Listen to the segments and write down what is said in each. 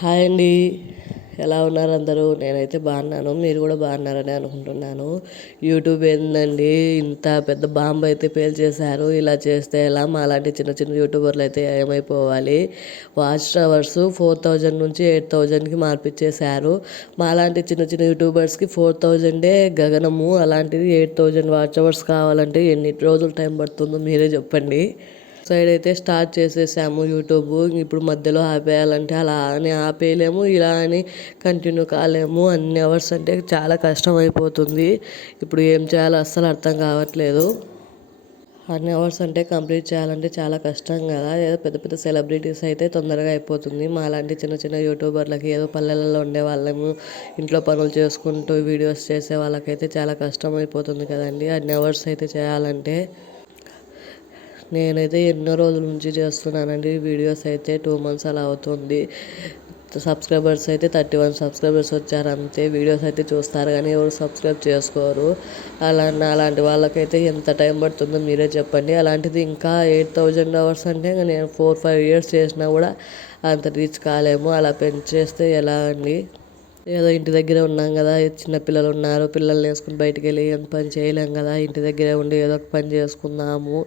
Hi అండి. ఎలా ఉన్నారు అందరూ? నేనైతే బాగున్నాను. మీరు కూడా బాగున్నారని అనుకుంటున్నాను. యూట్యూబ్ ఏందండి ఇంత పెద్ద బాంబు అయితే పేల్చేశారు. ఇలా చేస్తే ఎలా? మాలాంటి చిన్న చిన్న యూట్యూబర్లు అయితే ఏమైపోవాలి? వాచ్ అవర్స్ 4000 నుంచి 8000కి మార్పిచ్చేశారు. మాలాంటి చిన్న చిన్న యూట్యూబర్స్కి 4000 గగనము. అలాంటిది 8000 వాచ్ అవర్స్ కావాలంటే ఎన్ని రోజులు టైం పడుతుందో మీరే చెప్పండి. సైడ్ అయితే స్టార్ట్ చేసేసాము యూట్యూబ్. ఇప్పుడు మధ్యలో ఆపేయాలంటే అలా అని ఆపేయలేము, ఇలా అని కంటిన్యూ కాలేము. అన్ని అవర్స్ అంటే చాలా కష్టం అయిపోతుంది. ఇప్పుడు ఏం చేయాలో అస్సలు అర్థం కావట్లేదు. అన్ని అవర్స్ అంటే కంప్లీట్ చేయాలంటే చాలా కష్టం కదా. ఏదో పెద్ద పెద్ద సెలబ్రిటీస్ అయితే తొందరగా అయిపోతుంది. మాలాంటి చిన్న చిన్న యూట్యూబర్లకి, ఏదో పల్లెలలో ఉండే వాళ్ళము, ఇంట్లో పనులు చేసుకుంటూ వీడియోస్ చేసే వాళ్ళకైతే చాలా కష్టం అయిపోతుంది కదండి అన్ని అవర్స్ అయితే చేయాలంటే. నేనైతే ఎన్నో రోజుల నుంచి చేస్తున్నానండి వీడియోస్ అయితే 2 months అలా అవుతుంది. సబ్స్క్రైబర్స్ అయితే 31 సబ్స్క్రైబర్స్ వచ్చారు అంతే. వీడియోస్ అయితే చూస్తారు కానీ ఎవరు సబ్స్క్రైబ్ చేసుకోరు. అలాంటి వాళ్ళకైతే ఎంత టైం పడుతుందో మీరే చెప్పండి. అలాంటిది ఇంకా 8000 అవర్స్ అంటే నేను 4-5 years చేసినా కూడా అంత రీచ్ కాలేము. అలా పెంచేస్తే ఎలా అండి? ఏదో ఇంటి దగ్గరే ఉన్నాం కదా, చిన్న పిల్లలు ఉన్నారు, పిల్లల్ని వేసుకుని బయటికి వెళ్ళి ఏం పని చేయలేం కదా. ఇంటి దగ్గరే ఉండి ఏదో ఒక పని చేసుకుందాము,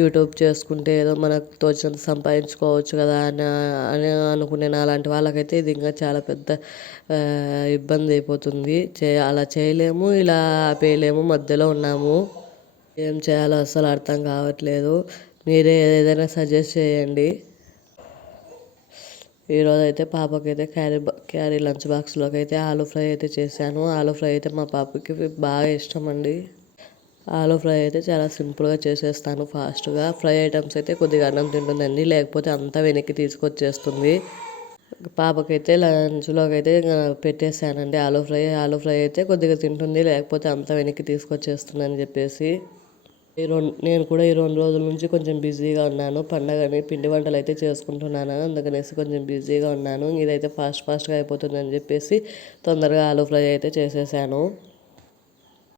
యూట్యూబ్ చేసుకుంటే ఏదో మనకు తోచినంత సంపాదించుకోవచ్చు కదా అని అనుకునే అలాంటి వాళ్ళకైతే ఇది ఇంకా చాలా పెద్ద ఇబ్బంది అయిపోతుంది. అలా చేయలేము, ఇలా ఆపేయలేము, మధ్యలో ఉన్నాము. ఏం చేయాలో అస్సలు అర్థం కావట్లేదు. మీరే ఏదైనా సజెస్ట్ చేయండి. ఈరోజు అయితే పాపకైతే క్యారీ లంచ్ బాక్స్లోకి అయితే ఆలూ ఫ్రై అయితే చేశాను. ఆలూ ఫ్రై అయితే మా పాపకి బాగా ఇష్టం అండి. ఆలూ ఫ్రై అయితే చాలా సింపుల్గా చేసేస్తాను ఫాస్ట్గా. ఫ్రై ఐటమ్స్ అయితే కొద్దిగా అన్నం తింటుందండి, లేకపోతే అంతా వెనక్కి తీసుకొచ్చేస్తుంది. పాపకైతే లంచ్లోకి అయితే పెట్టేశానండి ఆలూ ఫ్రై అయితే కొద్దిగా తింటుంది, లేకపోతే అంతా వెనక్కి తీసుకొచ్చేస్తుంది అని చెప్పేసి. నేను కూడా ఈ 2 రోజుల నుంచి కొంచెం బిజీగా ఉన్నాను. పండగని పిండి వంటలు అయితే చేసుకుంటున్నాను, అందుకనేసి కొంచెం బిజీగా ఉన్నాను. ఇదైతే ఫాస్ట్గా అయిపోతుందని చెప్పేసి తొందరగా ఆలూ ఫ్రై అయితే చేసేసాను.